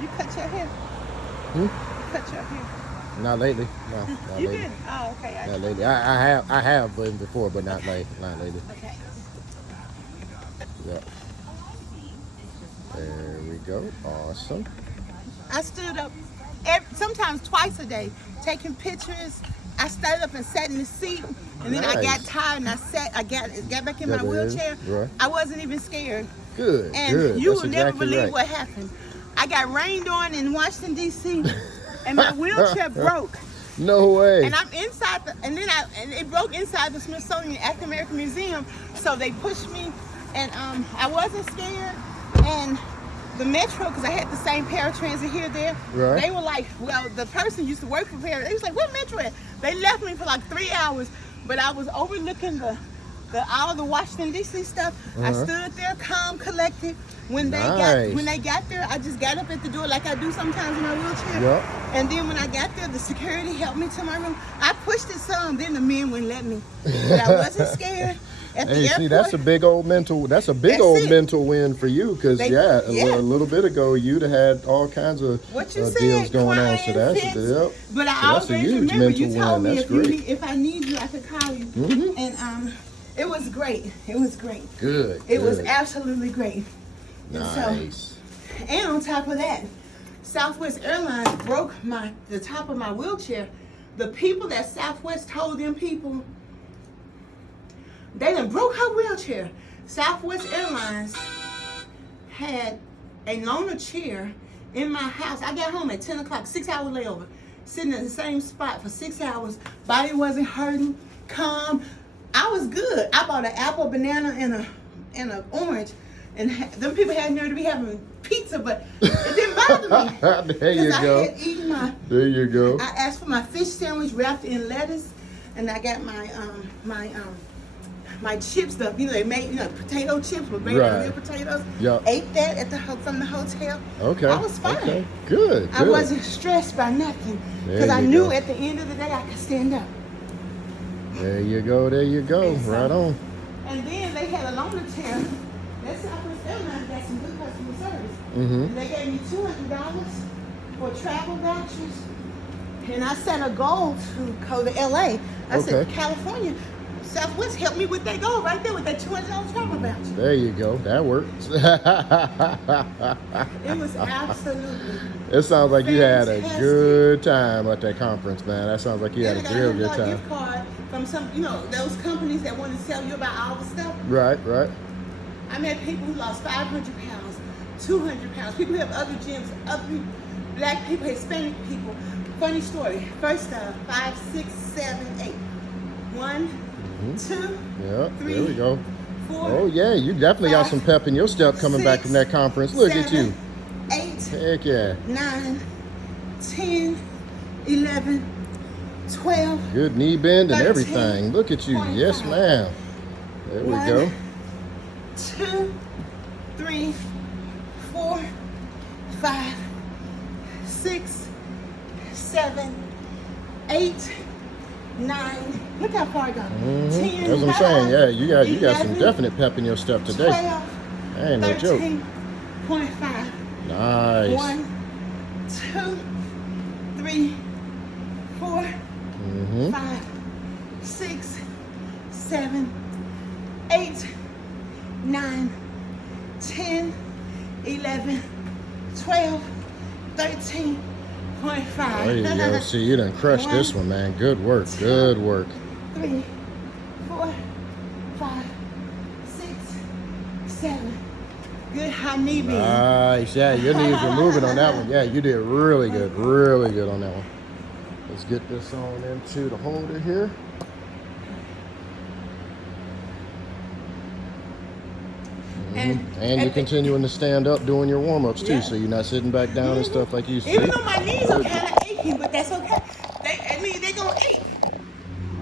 You cut your hair? You cut your hair? Not lately. No, not You lately. didn't? Oh, okay. Not lately. I have before, but not lately. Okay. Yep. There we go. Awesome. I stood up sometimes twice a day, taking pictures. I stood up and sat in the seat, and then I got tired and I got back in my wheelchair. Right. I wasn't even scared. Good. And good. you That's will never exactly believe right. what happened. I got rained on in Washington D.C. and my wheelchair broke. No way. And I'm inside and it broke inside the Smithsonian African American Museum. So they pushed me, and I wasn't scared. And the Metro, because I had the same paratransit here there. Right. They were like, well, the person used to work for Paratransit. They was like, what Metro at? They left me for like 3 hours, but I was overlooking all the Washington D.C. stuff. I stood there, calm, collected. When they got there, I just got up at the door like I do sometimes in my wheelchair. Yep. And then when I got there, the security helped me to my room. I pushed it some, then the men wouldn't let me. But I wasn't scared. At the airport, see, that's a big old mental mental win for you, because a little bit ago you'd have had all kinds of deals going on. So but I always remember you told me if I need you, I could call you. And it was great. It was great. Good. It was absolutely great. Nice. And on top of that, Southwest Airlines broke the top of my wheelchair. The people that Southwest told them people, they done broke her wheelchair. Southwest Airlines had a loaner chair in my house. I got home at 10 o'clock, 6-hour layover, sitting in the same spot for 6 hours. Body wasn't hurting, calm. I was good. I bought an apple, banana, and an orange. And them people had nerve to be having pizza, but it didn't bother me. There you go. I had eaten there you go. I asked for my fish sandwich wrapped in lettuce, and I got my chips, they made potato chips with real potatoes. Yep. Ate that from the hotel. Okay. I was fine. Okay. Good. I wasn't stressed by nothing because I knew at the end of the day I could stand up. There you go. There you go. So, right on. And then they had a loaner chair. That Southwest Airlines got some good customer service. Mm-hmm. They gave me $200 for travel vouchers, and I set a goal to go to LA. I said, California, Southwest helped me with that goal right there with that $200 travel voucher. There you go. That works. It was absolutely. It sounds like fantastic. you had a good time at that conference, man. That sounds like you had a real good time. Gift card from some, those companies that want to sell you about all the stuff. Right. I met people who lost 500 pounds, 200 pounds. People who have other gyms, other people, black people, Hispanic people. Funny story. First 5, 6, 7, 8. 1, 2, Yeah, 3, there we go. 4. Oh yeah, you definitely got some pep in your step coming back from that conference. Look 7, at you. 8. Heck yeah. 9, 10, 11, 12. Good knee bend and 13, everything. Look at you. 25. Yes, ma'am. There we go. 2, 3, 4, 5, 6, 7, 8, 9. Look how far I got. 10. That's what I'm saying. Yeah, you got some definite pep in your step today. 12, That ain't no joke. 13.5. Nice. 1, 2, 3, 4, 5, 6, 7, 8, 9, 10, 11, 12, 13.5. There you go. See, you done crushed this one, man. Good work. Good work. 3, 4, 5, 6, 7. Good high knee bend. Nice. Yeah, your knees were moving on that one. Yeah, you did really good. Really good on that one. Let's get this on into the holder here. And you're continuing to stand up doing your warm-ups too, so you're not sitting back down and stuff like you used to. Even though my knees are kind of aching, but that's okay. They're going to ache.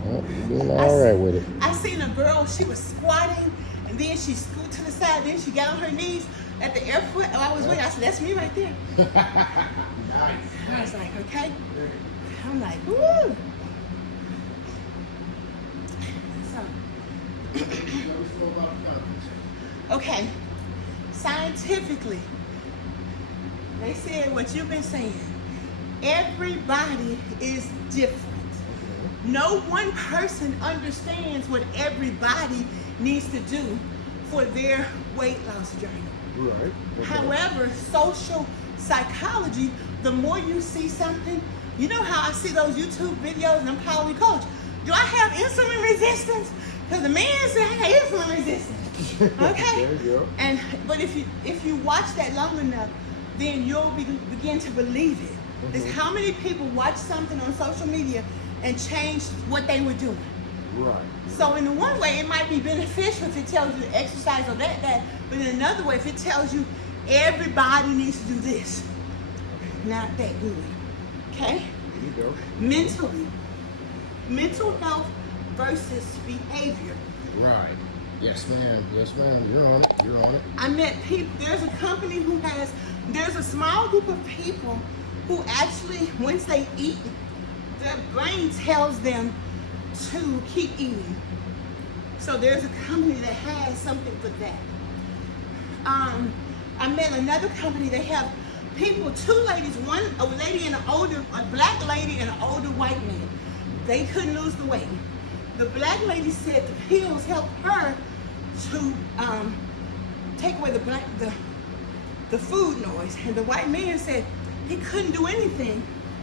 Well, you're doing all right with it. I seen a girl, she was squatting, and then she scooted to the side, then she got on her knees at the airport. Oh, I was waiting. I said, that's me right there. Nice. I was like, okay. I'm like, woo. Okay, scientifically, They said what you've been saying. Everybody is different. No one person understands what everybody needs to do for their weight loss journey. Right. Okay. However, social psychology, the more you see something, you know how I see those YouTube videos and I'm calling me coach. Do I have insulin resistance? Because the man said I have insulin resistance. Okay. There you go. But if you watch that long enough, then you'll begin to believe it. Mm-hmm. It's how many people watch something on social media and change what they were doing. Right. So in one way, it might be beneficial if it tells you to exercise or that. But in another way, if it tells you everybody needs to do this, not that good. Okay? There you go. Mentally. Mental health versus behavior. Right. Yes, ma'am. Yes, ma'am. You're on it. You're on it. I met people, there's a company there's a small group of people who actually, once they eat, their brain tells them to keep eating. So there's a company that has something for that. I met another company, they have people, two ladies, a lady and a black lady and an older white man. They couldn't lose the weight. The black lady said the pills helped her to take away the food noise. And the white man said he couldn't do anything.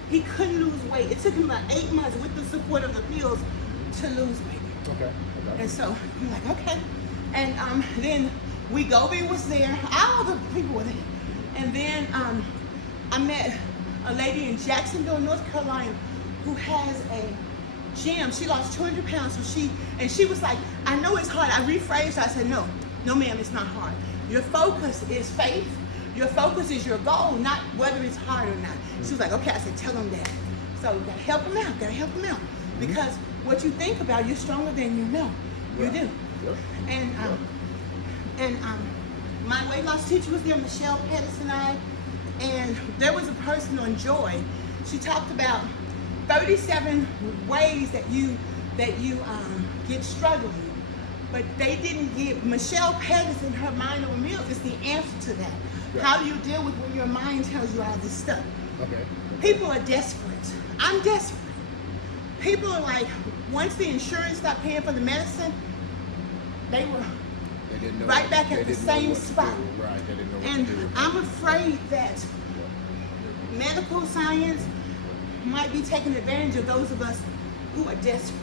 He couldn't lose weight. It took him about 8 months with the support of the pills to lose weight. Okay. And so I'm like, okay. And then Wegovy was there. All the people were there. And then I met a lady in Jacksonville, North Carolina, who has a gym. She lost 200 pounds. So she was like, I know it's hard. I rephrased. I said, no, ma'am, it's not hard. Your focus is faith. Your focus is your goal, not whether it's hard or not. She was like, okay. I said, tell them that. So you gotta help them out. Gotta help them out. Because what you think about, you're stronger than you know. You do. Yep. And my weight loss teacher was there, Michelle Petties and I, and there was a person on Joy. She talked about 37 ways that you get struggling, but they didn't give Michelle Pettis in her Mind Over Meals is the answer to that. Yeah. How do you deal with when your mind tells you all this stuff? Okay. People are desperate. I'm desperate. People are like, once the insurance stopped paying for the medicine, they didn't know right back at the same spot. Right. They didn't know what to do. And I'm afraid that medical science might be taking advantage of those of us who are desperate.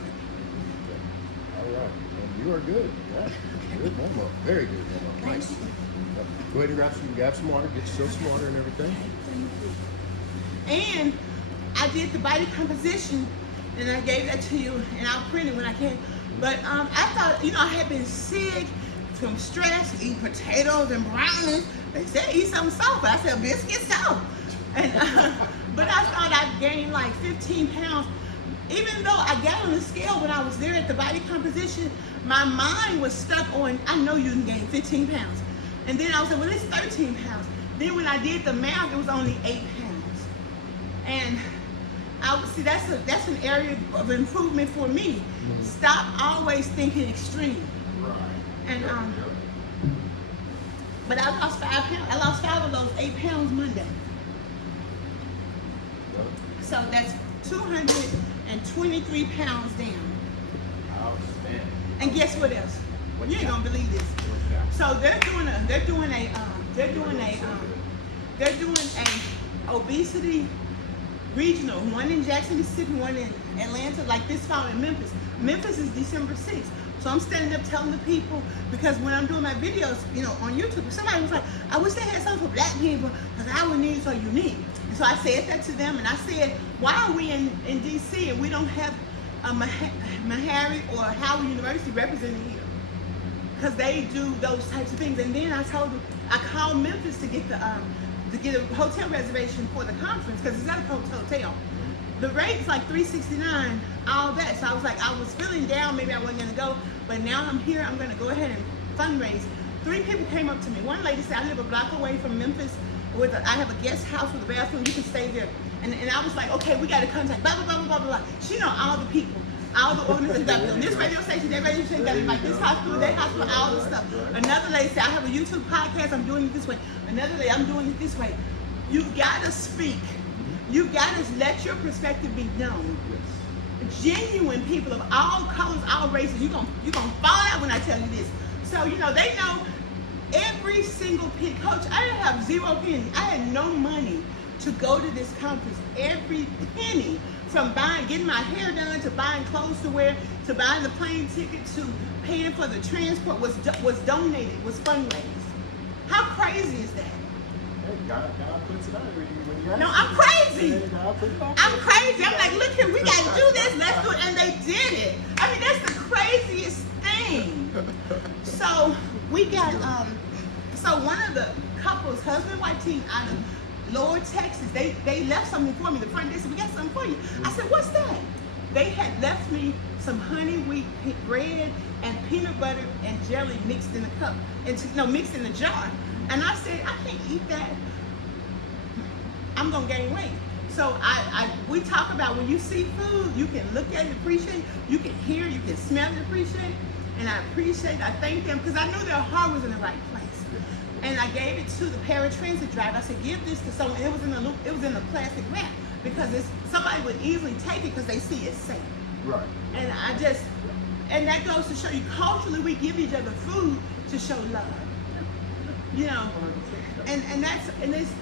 All right. Well, you are good. Yeah. Good homework. Very good homework. Nice. Go ahead and grab some water, get yourself some water and everything. And I did the body composition, and I gave that to you, and I'll print it when I can. But I thought, I had been sick from stress, eating potatoes and brownies. They said eat something soft. I said biscuit soft. And but I thought I'd gained like 15 pounds. Even though I got on the scale when I was there at the body composition, my mind was stuck on, I know you can gain 15 pounds. And then I was like, well, it's 13 pounds. Then when I did the math, it was only 8 pounds. And I see that's an area of improvement for me. Mm-hmm. Stop always thinking extreme. Right. And but I lost 5 pounds. I lost 5 of those 8 pounds Monday. So that's 223 pounds down. Outstanding. And guess what else? You ain't gonna believe this. So they're doing a obesity regional, one in Jackson, Mississippi, one in Atlanta, like this fall in Memphis. Memphis is December 6th. So I'm standing up telling the people, because when I'm doing my videos, on YouTube, somebody was like, I wish they had something for black people, because our needs are unique. And so I said that to them, and I said, why are we in DC and we don't have Meharry or Howard University represented here? Because they do those types of things. And then I told them, I called Memphis to get a hotel reservation for the conference, because it's at a hotel. The rate's like $369, all that. So I was like, I was feeling down, maybe I wasn't gonna go, but now I'm here, I'm gonna go ahead and fundraise. 3 people came up to me. One lady said, I live a block away from Memphis, I have a guest house with a bathroom, you can stay there. And I was like, okay, we gotta contact, blah, blah, blah, blah, blah, blah. She know all the people. All the organizations got on this radio station, that radio station, got like this hospital, that hospital, all the stuff. Another lady said, I have a YouTube podcast, I'm doing it this way. Another lady, I'm doing it this way. You've got to speak. You've got to let your perspective be known. Genuine people of all colors, all races, you're gonna fall out when I tell you this. So, you know, they know every single penny. Coach, I didn't have 0 pennies. I had no money to go to this conference. Every penny, from getting my hair done, to buying clothes to wear, to buying the plane ticket, to paying for the transport, was donated, was fundraised. How crazy is that? God puts it out when you No, I'm crazy. I'm crazy. I'm like, look here, we got to do this. Let's do it. And they did it. I mean, that's the craziest thing. So we got, so one of the couples, husband and wife team out of Lower Texas, they left something for me. The front desk said, we got something for you. I said, what's that? They had left me some honey wheat bread and peanut butter and jelly mixed in a cup, mixed in a jar. And I said, I can't eat that. I'm gonna gain weight. So we talk about when you see food, you can look at it, appreciate it, you can hear, you can smell it, appreciate it. And I thank them because I knew their heart was in the right place. And I gave it to the paratransit driver. I said, give this to someone. It was in a plastic wrap because somebody would easily take it because they see it's safe. Right. And that goes to show you, culturally, we give each other food to show love. You know, and it's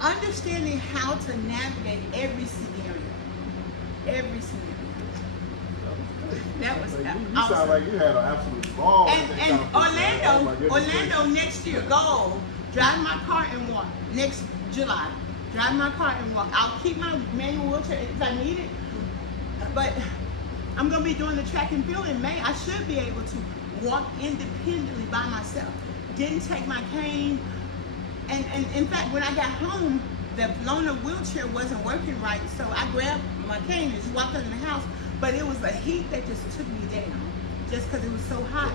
understanding how to navigate every scenario. Every scenario. That was You awesome. sound like you had an absolute ball. And Orlando next year, goal, drive my car and walk. Next July, drive my car and walk. I'll keep my manual wheelchair if I need it, but I'm gonna be doing the track and field in May. I should be able to walk independently by myself. Didn't take my cane, and in fact, when I got home, the loaner wheelchair wasn't working right, so I grabbed my cane and just walked under the house. But it was the heat that just took me down, just because it was so hot.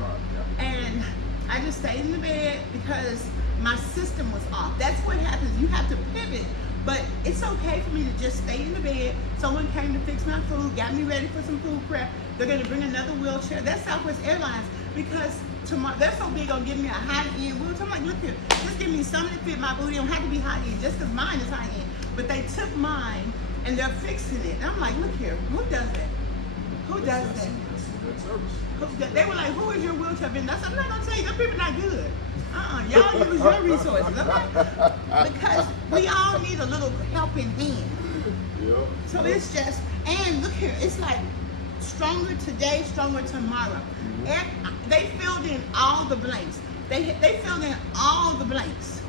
And I just stayed in the bed because my system was off. That's what happens. You have to pivot. But it's okay for me to just stay in the bed. Someone came to fix my food, got me ready for some food prep. They're going to bring another wheelchair. That's Southwest Airlines because tomorrow they're so big on giving me a high-end wheelchair. I'm like, look here, just give me something to fit my booty. It don't have to be high-end just because mine is high-end. But they took mine and they're fixing it. And I'm like, look here, who does that? Who does that? That's good service. They were like, who is your wheelchair vendor? I said, I'm not going to tell you, those people not good. Y'all use your resources. I'm like, because we all need a little helping hand. Yeah. So it's just, and look here, it's like stronger today, stronger tomorrow. And they filled in all the blanks. They filled in all the blanks.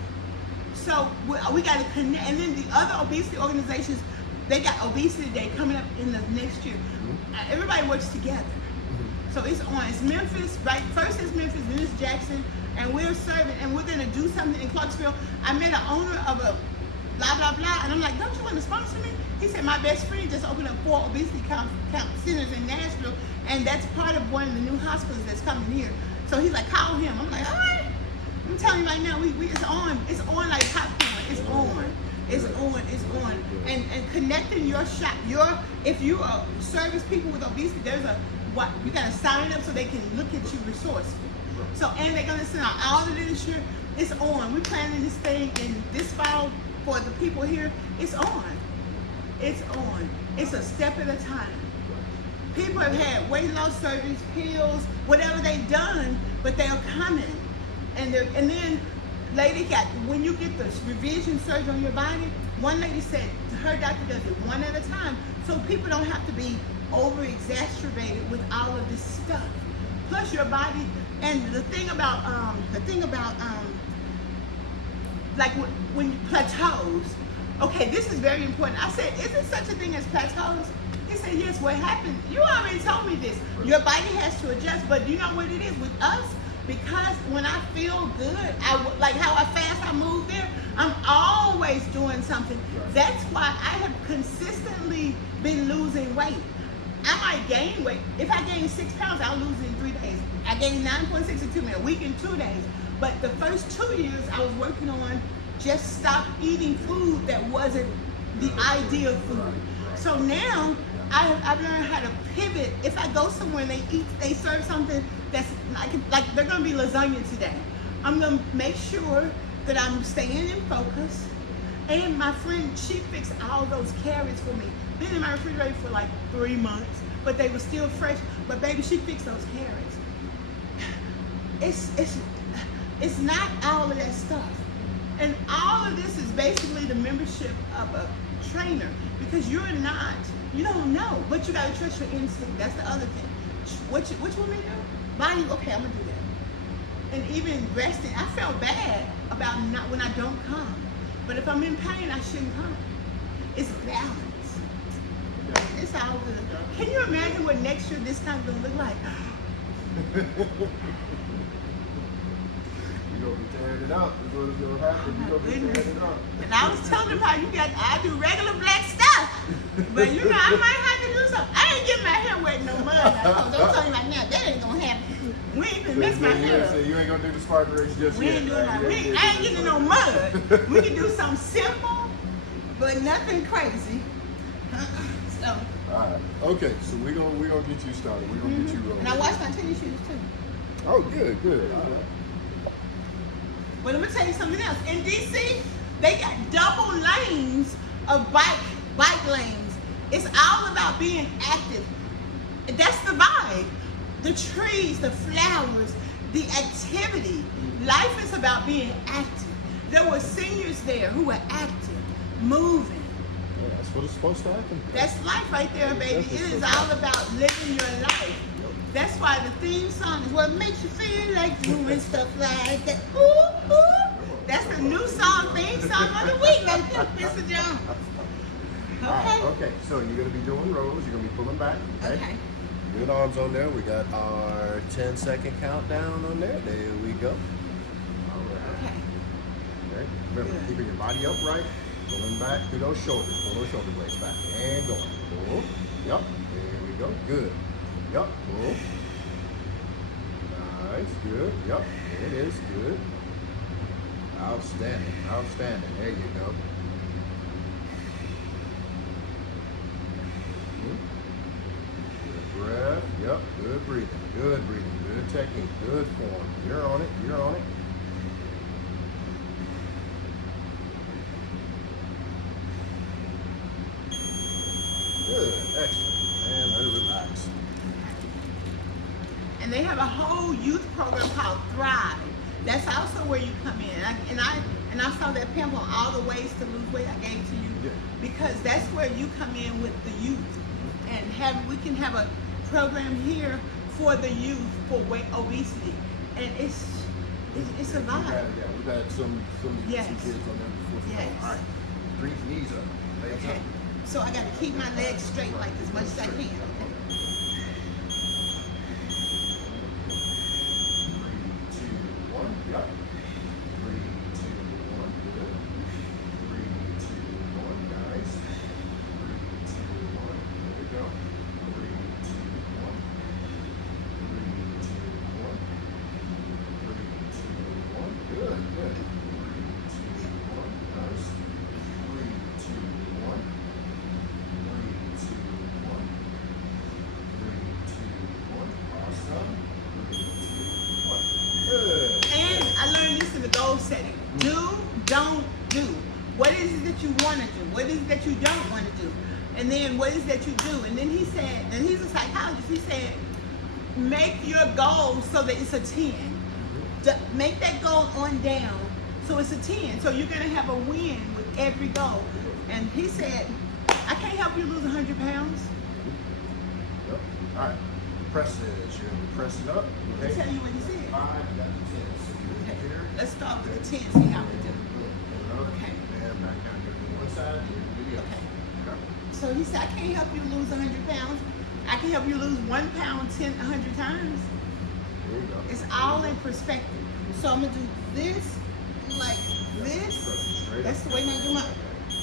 So we got to connect. And then the other obesity organizations, they got Obesity Day coming up in the next year. Everybody works together. So it's on. It's Memphis, right? First it's Memphis, then it's Jackson, and we're serving, and we're gonna do something in Clarksville. I met an owner of a blah, blah, blah, and I'm like, don't you want to sponsor me? He said, my best friend just opened up 4 obesity count centers in Nashville, and that's part of one of the new hospitals that's coming here. So he's like, call him. I'm like, all right. I'm telling you right now, it's on. It's on like popcorn. It's on. It's on. It's on. And connecting your shop. If you service people with obesity, you gotta sign up so they can look at you resourceful. So, and they're gonna send out all the literature. It's on. We're planning this thing in this fall for the people here. It's on. It's on. It's a step at a time. People have had weight loss surgeries, pills, whatever they've done, but they're coming. And then lady when you get the revision surgery on your body, one lady said her doctor does it one at a time, so people don't have to be over-exacerbated with all of this stuff. Plus your body, and the thing about like when you plateaus. Okay, this is very important. I said, is there such a thing as plateaus? He said, yes. What happened? You already told me this. Your body has to adjust, but you know what it is with us? Because when I feel good, like how fast I move there, I'm always doing something. That's why I have consistently been losing weight. I might gain weight. If I gain 6 pounds, I'll lose it in 3 days. I gained 9.6 in 2 minutes, a week in 2 days. But the first 2 years, I was working on just stop eating food that wasn't the ideal food. So now I've learned how to pivot. If I go somewhere and they serve something that's like they're gonna be lasagna today, I'm gonna make sure that I'm staying in focus And my friend, she fixed all those carrots for me. Been in my refrigerator for like 3 months, but they were still fresh. But baby, she fixed those carrots. It's not all of that stuff. And all of this is basically the membership of a trainer, because you don't know, but you gotta trust your instinct. That's the other thing. Which one we do? Body, okay, I'm gonna do that. And even resting, I felt bad about not when I don't come. But if I'm in pain, I shouldn't come. It's balance. It's all good. Can you imagine what next year this time is gonna look like? You're gonna be tearing it up. That's what's gonna happen. You're gonna be tearing it up. And I was telling them how I do regular black stuff. But you know, I might have to do something. I ain't getting my hair wet in no mud. I'm telling you right now, that ain't gonna happen. We ain't gonna mess my hair up. You ain't gonna do the Spartan race just We yet. ain't doing that. I ain't getting in no mud. We can do something simple, but nothing crazy. So. Alright. Okay, so we're gonna get you started. We're gonna get you rolling. And I wash my tennis shoes too. Oh, good. But let me tell you something else. In DC, they got double lanes of bike lanes. It's all about being active. That's the vibe. The trees, the flowers, the activity. Life is about being active. There were seniors there who were active, moving. Yeah, that's what it's supposed to happen. That's life right there, baby. It is all about living your life. That's why the theme song is what makes you feel like doing stuff like that. Ooh, ooh. That's the new theme song of the week, right there, Mr. Jones. Okay. Okay, so you're going to be doing rows. You're going to be pulling back. Okay. Good arms on there. We got our 10-second countdown on there. There we go. All right. Okay. Remember, keeping your body upright, pulling back through those shoulders. Pull those shoulder blades back. And going. Pull. Yep. There we go. Good. Yep. Pull. Nice. Good. Yep. There it is. Good. Outstanding. Outstanding. There you go. Good breath. Yep. Good breathing. Good breathing. Good technique. Good form. You're on it. You're on it. Good. Excellent. And relax. And they have a whole youth program called Thrive. That's also where you come in. And I saw that pimple on all the ways to lose weight I gave to you, because that's where you come in with the youth, and we can have a program here for the youth for obesity, and it's a vibe. We've had some Yes. kids on there before. Yes. All right, bring your knees up. Legs Okay. up. So I got to keep my legs straight like as much as I can. Okay. 3, 2, 1. Yep. 3, 2, 1. Good. 3, 2, 1. Nice. 3, 2, 1. There we go. 3, 2, 1. 3, 2, 1. 3, 2, 1. Good. 3, 2, 1. Nice. 3, 2, 1. 3, 2, 1. 3, 2, 1. Awesome. 3, 2, 1. Good. And I learned this in the goal setting. Do, don't do. What is it that you want to do? What is it that you don't want to do? And then what is it that you do? And then he said, and he's a psychologist, he said, make your goal so that it's a 10. Make that goal on down so it's a 10. So you're going to have a win with every goal. And he said, I can't help you lose 100 pounds. Yep. All right. Presses. You're going to press it up. I'll tell you what he said. 5, you got the 10. So Okay. here. Let's start with the 10, see how we do. Okay. And back down here to one side. Okay. Okay. So he said, I can't help you lose 100 pounds. I can help you lose 1 pound 100 times. There you go. It's all in perspective. So I'm gonna do this like this. Straight That's the way I do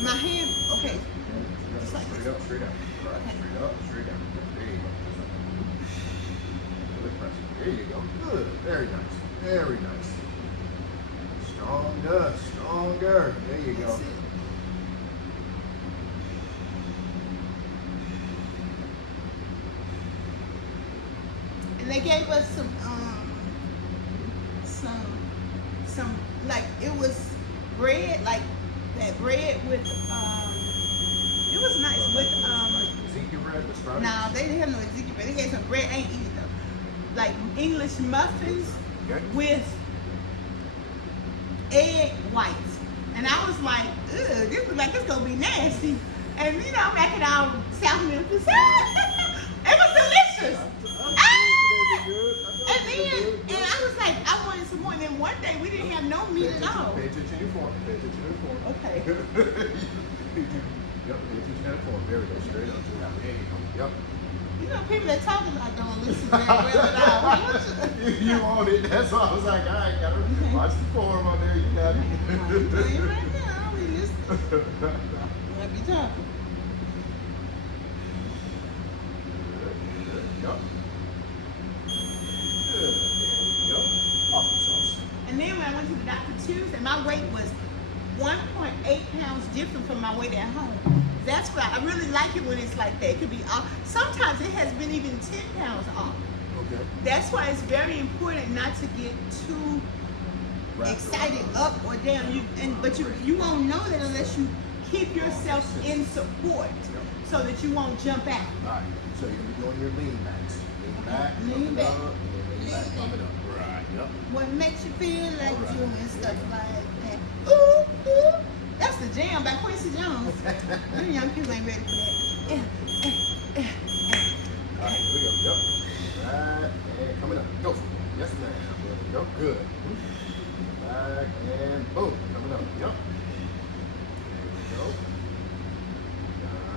my hand. Okay. Just like Straight this. up, straight up. Right. Okay. Straight up, straight down. There you go. Good press. There you go. Good. Very nice. Very nice. Stronger, stronger. There you go. That's it. And they gave us some like it was bread, like the had bread with it was nice with Ezekiel bread with strawberries? no, they didn't have no Ezekiel bread. They had some bread, I ain't eat it though. Like English muffins with egg whites. And I was like, ugh, this looks like it's gonna be nasty. And you know, I'm acting all South Memphis. It was delicious. And then, and I was like, I wanted some more. And then one day we didn't have no meat at all. Pay attention to your form. Pay attention to your form. Okay. Yep, pay attention to that form. There we go. Straight up. There you go. Yep. You know, people that talk about don't listen very well at all. You own it. That's why I was like, all right, gotta watch the form on there. You got it. I'm telling you right now, I be listening. I be talking. Yep. Good. Yep. Awesome sauce. And then when I went to the doctor Tuesday, my weight was 1.8 pounds different from my weight at home. That's why I really like it when it's like that. It could be off. Sometimes it has been even 10 pounds off. Okay. That's why it's very important not to get too excited up or down. But you won't know that unless you keep yourself in support so that you won't jump out. All right. So you're gonna be doing your lean backs. Lean back. Lean back. Lean back. Coming up. Right. Yep. What makes you feel like doing stuff like that? Ooh, ooh. That's the jam by Quincy Jones. Them young people ain't ready for that. All right, here we go. Yep. Right, and coming up. Go for it. Yes, ma'am. There we go. Good. Back and boom. Coming up. Yep. There we go.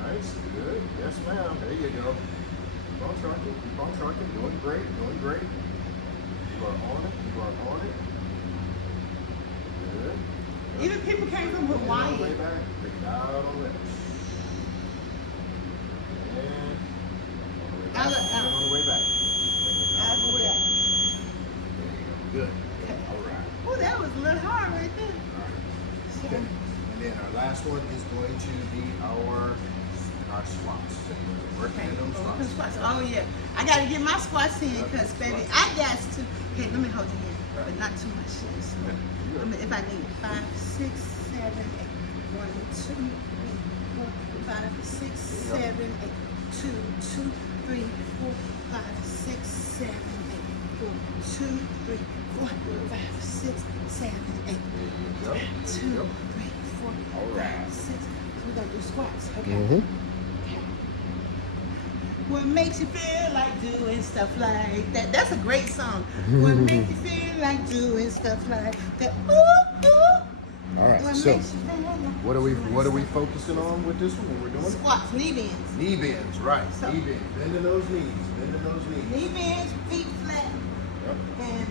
Nice. Good. Yes, ma'am. There you go. Keep on trucking. Keep on trucking. Doing great. Doing great. You are on it. You are on it. Good. Even people came from Hawaii. Way back. Bring it out on that. And on the way back. Out of the way. Good. All right. Oh, that was a little hard right there. All right. Okay. And then our last one is going to be our squats. Working in them squats. Oh yeah, I got to get my squats in because baby, I got to. Okay, let me hold you here, but not too much. If I need 5, 6, 7, 8. 1, 2, 3, 4, 5, 6, 7, 8. 2, 2, 3, 4, 5, 6, 7, 8. 1, 2, 3, 4, 5, 6, 7, 8. 2, 3, 4, 5, 6. We're gonna do squats. Okay. Mm-hmm. What makes you feel like doing stuff like that? That's a great song. What makes you feel like doing stuff like that? Ooh, ooh. All right. What So, makes you feel like what are we focusing on with this one? What we're doing? squats, knee bends. Knee bends, right? So- Knee bends. Bending those knees. Bending those knees. Knee bends, feet flat, Yep. and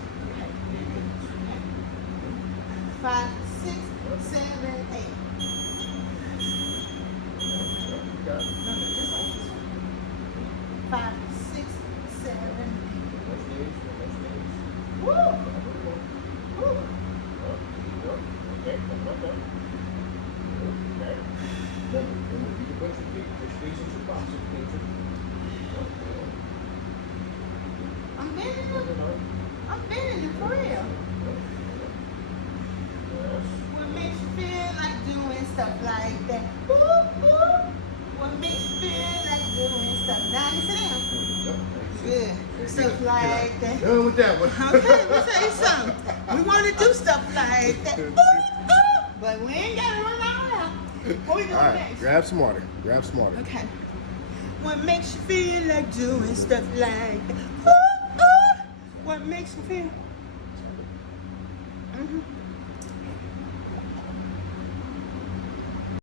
5, 6, 7, 8. Yep. You got it. No, just like this one. 5, 6, 7, 8. Those knees. Those knees. Woo! Woo! Yep. Okay. Come on. Okay. Then you can put your feet. Your knees into your boxes. I'm bending them. I'm bending them for real. What makes you feel like doing stuff like that? Ooh, ooh. What makes you feel like doing stuff? Now you sit down. Good. Stuff like that. Done with that one. Okay, let me tell you something. We want to do stuff like that. Ooh, ooh. But we ain't got to run all out. What we doing All right. next? Grab some water. Grab some water. Okay. What makes you feel like doing stuff like that? Ooh, ooh. What makes you feel? Mm-hmm.